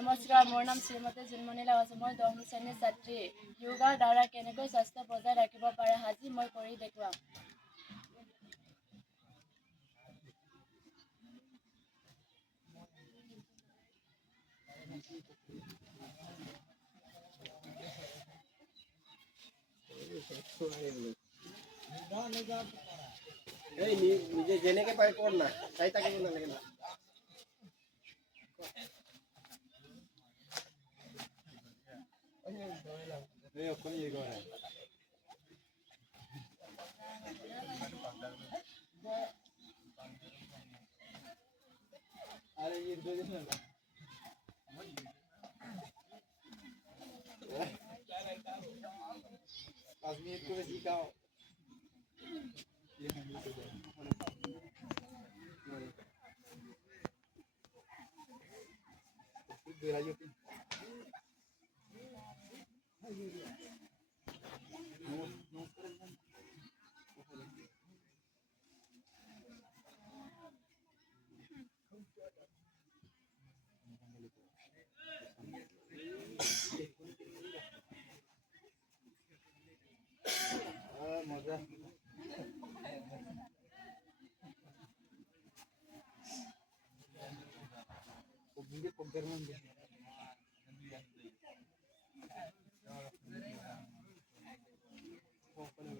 নমস্কাৰ, মোৰ নাম শ্ৰীমতী জোনমণি লাৱাছে। মই 10 শ্ৰেণীৰ ছাত্ৰী। যোগাৰ দ্বাৰা কেনেকৈ স্বাস্থ্য বজাই ৰাখিব পাৰে আজি মই কৰি দেখুৱাম। নিজে যেনেকে পাই কর না, তাই তাকে নালাগে না। আরে ये दो दिन ना 5 मिनट করে শিখাও। মজা Hindi po ganun din. Oh, pala.